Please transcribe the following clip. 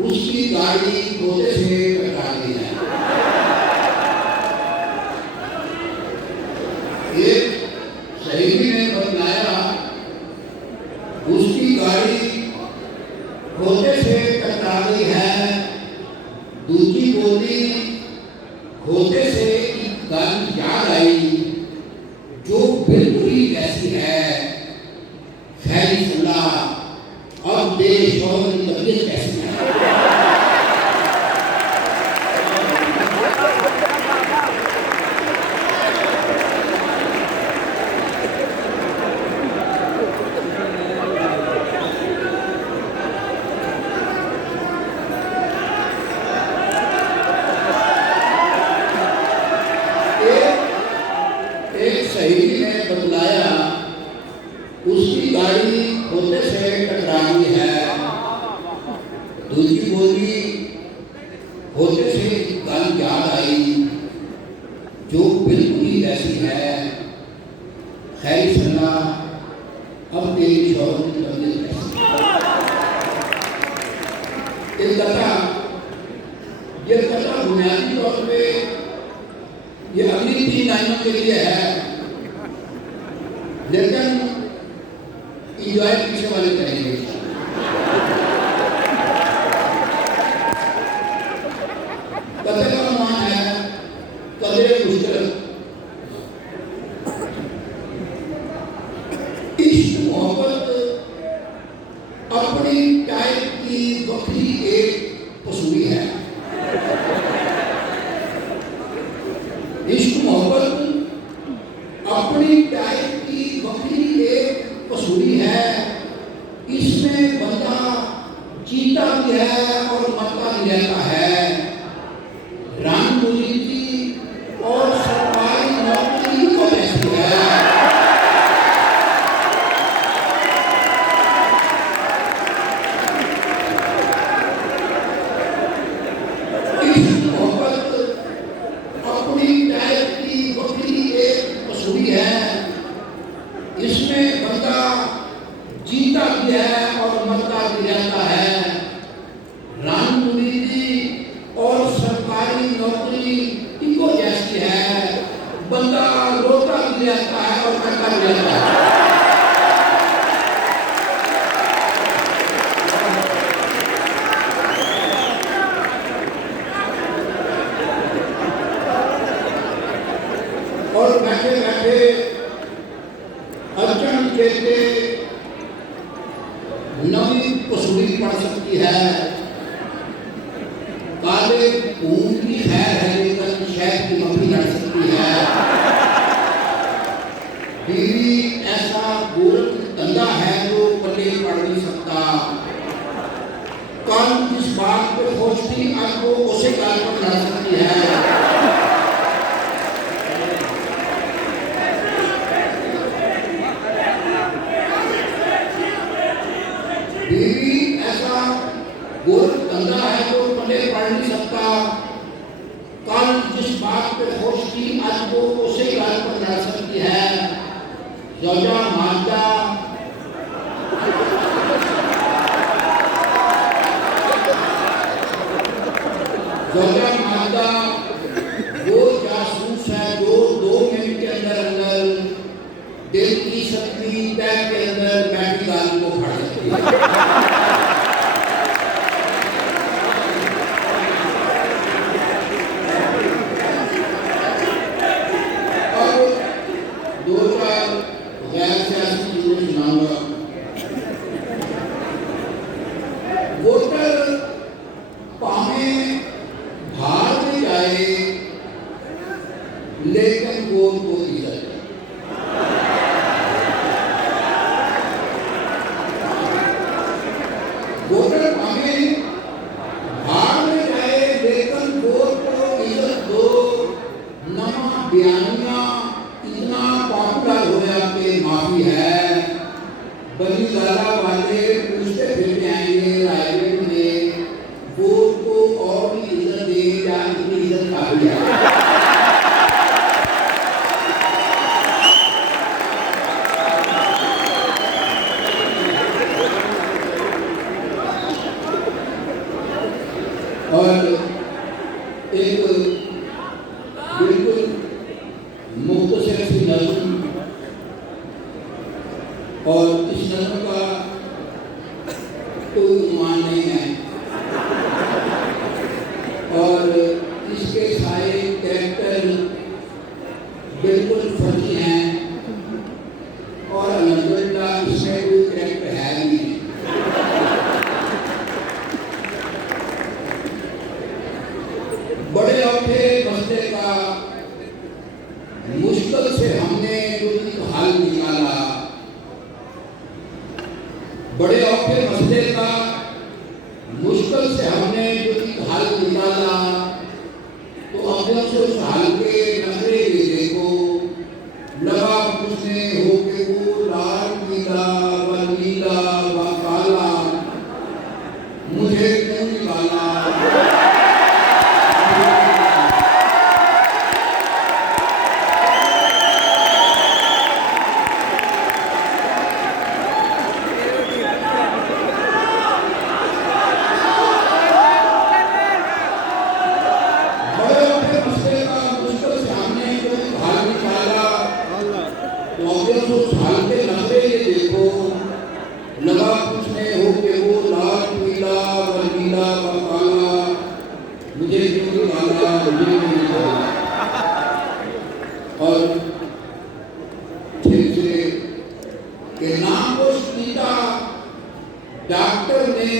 उसकी गाड़ी घोड़े से टकरा दी है। एक शहीदी ने बतलाया उसकी गाड़ी घोड़े से टकरा गई है। दूसरी बोली घोड़े से एक गाड़ी याद आई जो बिल्कुल ही ऐसी है। खैरी सलाह अब देश और तबीयत कैसी है। एक शहीदी ने बतलाया उसकी गाड़ी घोड़े से टकरा गई है। दूसरी बोली घोड़े से एक गाड़ी याद आई जो बिल्कुल ही ऐसी है। खैर सलाह अब तेरी शौहर की तबीयत कैसी है। ये कथा बुनियादी तौर पे ये अगली 3 लाइनों के लिए है, लेकिन इंजॉय पीछे वाले करेंगे। कथे का मान है कदरे मुश्किल। इश्क मोहब्बत अपनी टाइप की बकरी एक पसूरी है। इश्क मोहब्बत अपनी टाइप की बकरी एक पसूरी है। इसमें बंदा जीता भी है और मरता भी रहता है। रंग मुरीदी और सरकारी नौकरी को ऐसी है। इश्क मोहब्बत अपनी टाइप की बकरी एक पसूरी है। इसमें बंदा जीता भी है और मरता भी रहता है। रंग मुरीदी और सरकारी नौकरी इनको जैसी है। बंदा रोता भी रहता है और मरता भी रहता है। और बैठे बैठे अर्चन कहते नवी पसूरी पड़ सकती है। काले ऊन की खैर है लेकिन शहद की मक्खी लड़ सकती है। बीवी ऐसा गोरख धंधा है जो पल्ले पड़ नहीं सकता। कल जिस बात पे खुश थी आज वो उसे गाल पर लड़ सकती है। बीवी ऐसा गोरख धंधा है जो पल्ले पड़ नहीं सकता। कल जिस बात पे खुश थी आज वो उसे गाल पर लड़ सकती है। जौजा माजा वो जासूस है जो 2 मिनट के अंदर दिल की शक्ति पैर के अंदर बैठी गाल को फाड़ सकती है। गैर सियासी चीजें सुनाऊंगा। वोटर पावे भार में जाए लेकिन वोट को इज्जत। वोटर पावे भार में जाए लेकिन वोट को इज्जत दो। नवा बयानिया इतना पॉपुलर होया कि माफी है। बनी लाला वाले पूछते फिरते आएंगे रायगढ़ में और एक बिल्कुल मुख्तसर सी नज़्म, और इस नज़्म का कोई अनुमान नहीं है, और इसके सारे कैरेक्टर बिल्कुल फर्जी हैं, और अल्हम्दुलिल्लाह इसमें कोई कैरेक्टर है भी नहीं। बड़े औखे मसले का मुश्किल से हमने जो एक हल निकाला, बड़े औखे मसले का मुश्किल से हमने जो एक हल निकाला, तो अपने से उस हल के नजरे भी देखो, लगा पूछने हो के वो लाल पीला व नीला व काला, मुझे क्यों निकाला। लगा पूछने हो के वो लाल पीला व नीला व काला, मुझे क्यों निकाला, मुझे क्यों निकाला। और ठीक से के नाम को सीधा डॉक्टर ने